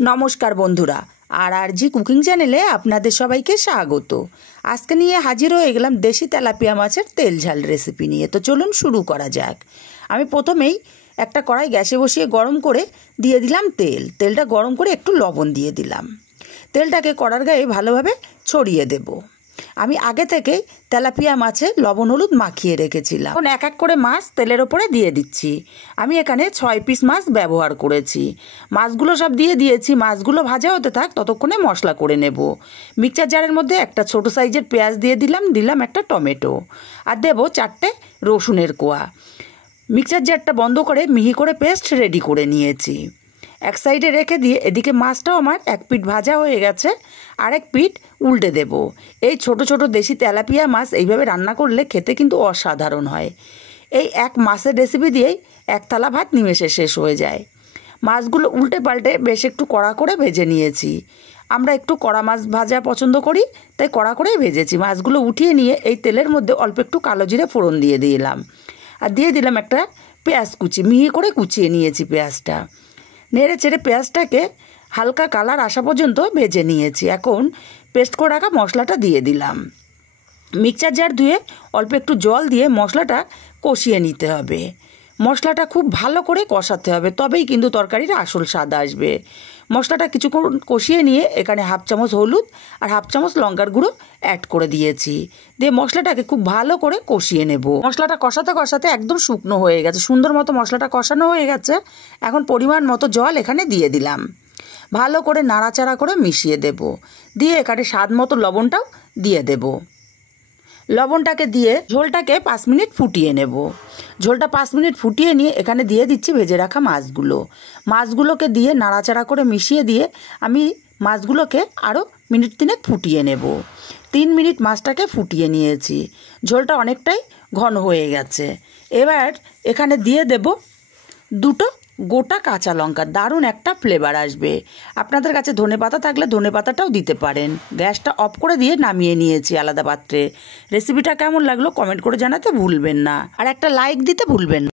নমস্কার বন্ধুরা, আর জি কুকিং চ্যানেলে আপনাদের সবাইকে স্বাগত। আজকে নিয়ে হাজির হয়ে গেলাম দেশি তেলাপিয়া মাছের তেল ঝাল রেসিপি নিয়ে। তো চলুন শুরু করা যাক। আমি প্রথমেই একটা কড়াই গ্যাসে বসিয়ে গরম করে দিয়ে দিলাম তেলটা গরম করে একটু লবণ দিয়ে দিলাম। তেলটাকে কড়ার গায়ে ভালোভাবে ছড়িয়ে দেব। আমি আগে থেকে তেলাপিয়া মাছে লবণ হলুদ মাখিয়ে রেখেছিলাম। এখন এক এক করে মাছ তেলের ওপরে দিয়ে দিচ্ছি। আমি এখানে 6 পিস মাছ ব্যবহার করেছি। মাছগুলো সব দিয়ে দিয়েছি। মাছগুলো ভাজা হতে থাক, ততক্ষণে মশলা করে নেব। মিক্সচার জারের মধ্যে একটা ছোট সাইজের পেঁয়াজ দিয়ে দিলাম একটা টমেটো, আর দেবো 4টে রসুনের কোয়া। মিক্সচার জারটা বন্ধ করে মিহি করে পেস্ট রেডি করে নিয়েছি। এক সাইডে রেখে দিয়ে এদিকে মাছটাও আমার এক পিঠ ভাজা হয়ে গেছে, আরেক পিঠ উল্টে দেব। এই ছোট ছোট দেশি তেলাপিয়া মাছ এইভাবে রান্না করলে খেতে কিন্তু অসাধারণ হয়। এই এক মাছের রেসিপি দিয়েই এক থালা ভাত নিমেষে শেষ হয়ে যায়। মাছগুলো উল্টে পাল্টে বেশ একটু কড়া করে ভেজে নিয়েছি। আমরা একটু কড়া মাছ ভাজা পছন্দ করি, তাই কড়া করেই ভেজেছি। মাছগুলো উঠিয়ে নিয়ে এই তেলের মধ্যে অল্প একটু কালো জিরে ফোড়ন দিয়ে দিলাম, আর দিয়ে দিলাম একটা পেঁয়াজ কুচি, মিহি করে কুচিয়ে নিয়েছি পেঁয়াজটা। নেড়ে চেড়ে পেঁয়াজটাকে হালকা কালার আসা পর্যন্ত ভেজে নিয়েছি। এখন পেস্ট করে রাখা মশলাটা দিয়ে দিলাম। মিক্সচার জার ধুয়ে অল্প একটু জল দিয়ে মশলাটা কষিয়ে নিতে হবে। মশলাটা খুব ভালো করে কষাতে হবে, তবেই কিন্তু তরকারির আসল স্বাদ আসবে। মশলাটা কিছুক্ষণ কষিয়ে নিয়ে এখানে 1/2 চামচ হলুদ আর 1/2 চামচ লঙ্কার গুঁড়ো অ্যাড করে দিয়েছি। দিয়ে মশলাটাকে খুব ভালো করে কষিয়ে নেব। মশলাটা কষাতে কষাতে একদম শুকনো হয়ে গেছে, সুন্দর মতো মশলাটা কষানো হয়ে গেছে। এখন পরিমাণ মতো জল এখানে দিয়ে দিলাম। ভালো করে নাড়াচাড়া করে মিশিয়ে দেব। দিয়ে এখানে স্বাদ মতো লবণটাও দিয়ে দেব। লবণটাকে দিয়ে ঝোলটাকে 5 মিনিট ফুটিয়ে নেব। ঝোলটা 5 মিনিট ফুটিয়ে নিয়ে এখানে দিয়ে দিচ্ছি ভেজে রাখা মাছগুলোকে দিয়ে নাড়াচাড়া করে মিশিয়ে দিয়ে আমি মাছগুলোকে আরও মিনিট 3 ফুটিয়ে নেব। 3 মিনিট মাছটাকে ফুটিয়ে নিয়েছি। ঝোলটা অনেকটাই ঘন হয়ে গেছে। এবার এখানে দিয়ে দেব 2টো গোটা কাঁচা লঙ্কা, দারুণ একটা ফ্লেভার আসবে। আপনাদের কাছে ধনেপাতা থাকলে ধনেপাতাটাও দিতে পারেন। গ্যাসটা অফ করে দিয়ে নামিয়ে নিয়েছি আলাদা পাত্রে। রেসিপিটা কেমন লাগলো কমেন্ট করে জানাতে ভুলবেন না, আর একটা লাইক দিতে ভুলবেন না।